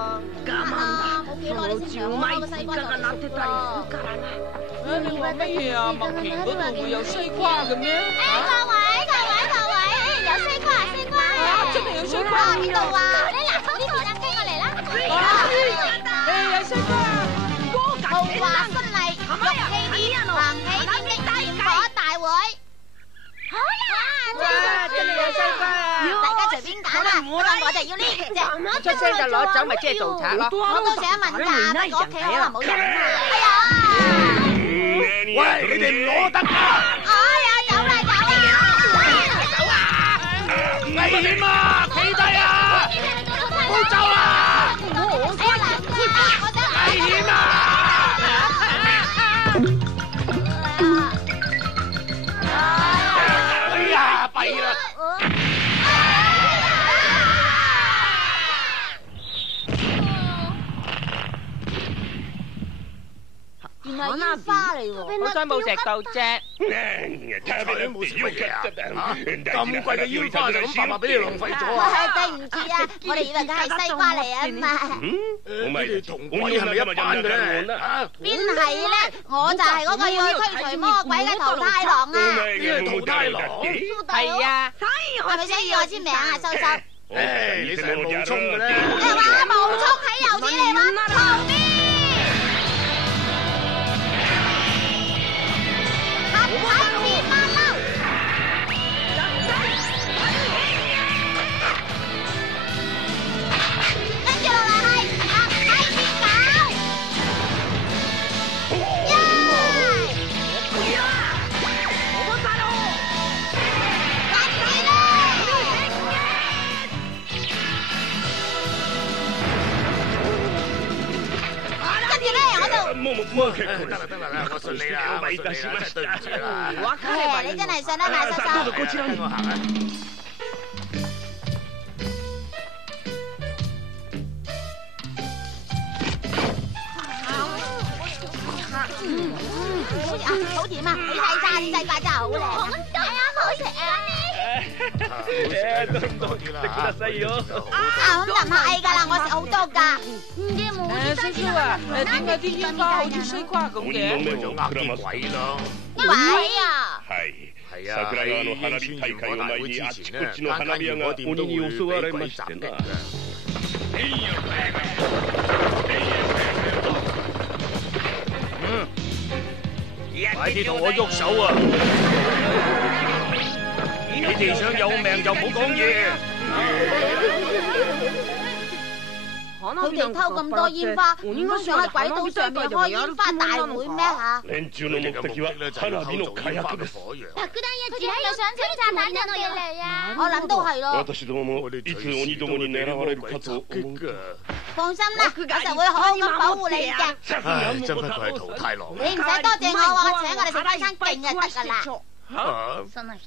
冇幾耐你先長開個西瓜就熟咯。你話乜嘢啊？麥田嗰度會有西瓜嘅咩？各位，有西瓜，真係有西瓜邊度啊？你嗱，呢個跟我嚟啦。有西瓜。豪華新麗，玉器店行起天的焰火大會。哇！真係有西瓜啊！大家隨便揀啦，我就要呢隻。出聲就攞走，咪即係做賊咯。我都想問㗎，不過屋企可能冇人。哎呀！喂，你哋唔攞得啊！走啊！危險啊！企低啊！唔好走啊！危險啊！哎呀，弊啦！原來煙花嚟喎，好彩冇食到啫。睇下你冇食乜嘢啊！咁貴嘅煙花就咁白白俾你浪費咗啊！對唔住啊，我哋以為佢係西瓜嚟啊嘛。你哋同鬼係咪一班嘅咧？邊係咧？我就係嗰個要去驅除魔鬼嘅桃太郎啊！呢個桃太郎係啊，係咪想要我簽名啊，收收？你成日冒充嘅咧？你話冒充喺油紙嚟嗎？後邊。得啦，我信你啦，對唔住啦。你真係信得埋收收。我行啊！好甜啊！你睇晒啲西瓜真係好靚啊！好食啊！多啲啦，食得西咗。咁就唔係㗎啦，我食好多㗎。叔叔啊，點解啲煙花好似西瓜咁嘅？就呃啲鬼咯。鬼啊！係啊，喺花火大會之前咧，間間煙火店都會俾鬼襲擊㗎。快啲同我喐手啊！你哋想有命就唔好講嘢。佢哋偷咁多煙花，唔通想喺鬼島上面開煙花大會咩嚇？連中の目的は花火の火薬です。佢哋係咪想整炸彈引我嚟啊？我諗都係咯。私どももいつ鬼どもに狙われるかと思う。放心啦，我就會好好咁保護你嘅。唉，真不愧係桃太郎。你唔使多謝我，我請我哋食翻餐勁就得㗎啦。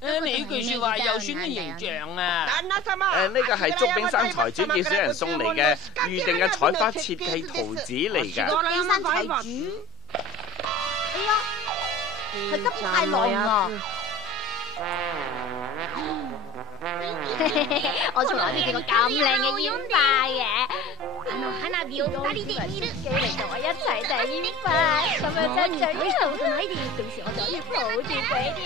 你呢句説話又算咩形象啊？呢個係竹冰山財主叫小人送嚟嘅預定嘅採花設計圖紙嚟㗎。竹冰山財主，哎呀，係金太郎啊！我從來未見過咁靚嘅煙花嘅。花火を2人で見る，叫嚟同我一齊睇煙花，咁樣真最好到喺啲，到時我就可以抱住佢添，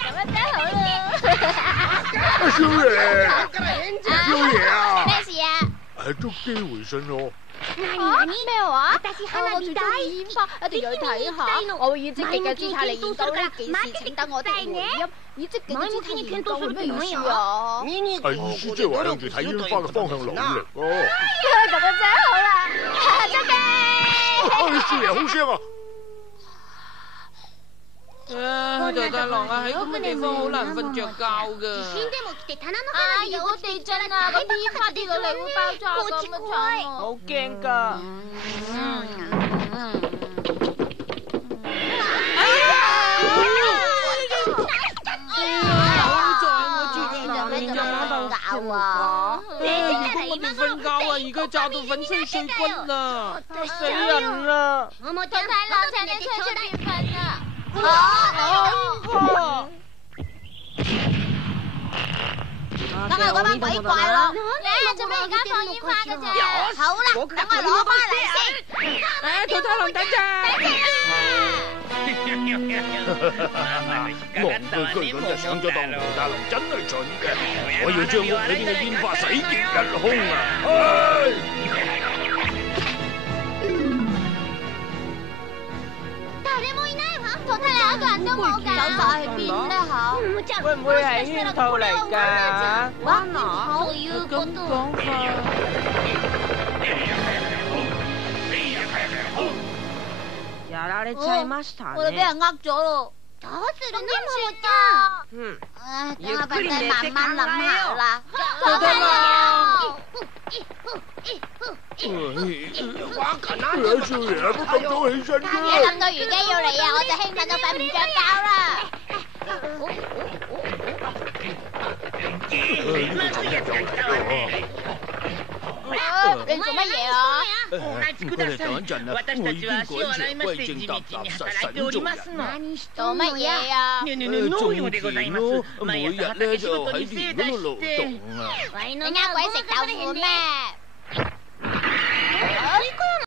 咁樣真好咯。少爺啊！咩事啊？係捉機回信咯。咩話？我最中意煙花，一定要去睇下。我會以積極嘅姿態嚟研究呢件事，請等我哋回音。以積極嘅姿態研究係咩意思啊？意思即係話向住睇煙花嘅方向努力咯。咁樣真好啦！出機！少爺好聲啊！大太郎啊，喺咁嘅地方好難瞓着覺㗎。如果地震啊，咁啲煙花跌落嚟會爆炸咁啊慘啊！好驚㗎。搞啊！如果我哋瞓覺啊，而家炸到粉碎碎骨啦，死人啦！桃太郎，請你出邊瞓啊！梗係嗰班鬼怪咯。做咩而家放煙花㗎啫？好啦，等我攞翻嚟先。桃太郎等陣。戇居居咁就上咗當桃太郎，真係蠢嘅！我要將屋裏邊嘅煙花洗劫一空啊！桃太郎一個人都冇㗎，走晒去邊咧？嚇，會唔會係圈套嚟㗎？哇！好要咁講法。我哋俾人呃咗咯。どうする呢？等我笨仔慢慢諗下啦。桃太郎，哇！近啊！少爺，乜咁早起身嘅？一諗到如姬要嚟啊，我就興奮到瞓唔着覺啦。呢個蠢人又嚟咯！你做乜嘢啊？唔該你等一陣啊，我已經趕住歸正踏踏實實做人。做乜嘢啊？種田咯，每日咧就喺田嗰度勞動啊！你呃鬼食豆腐咩？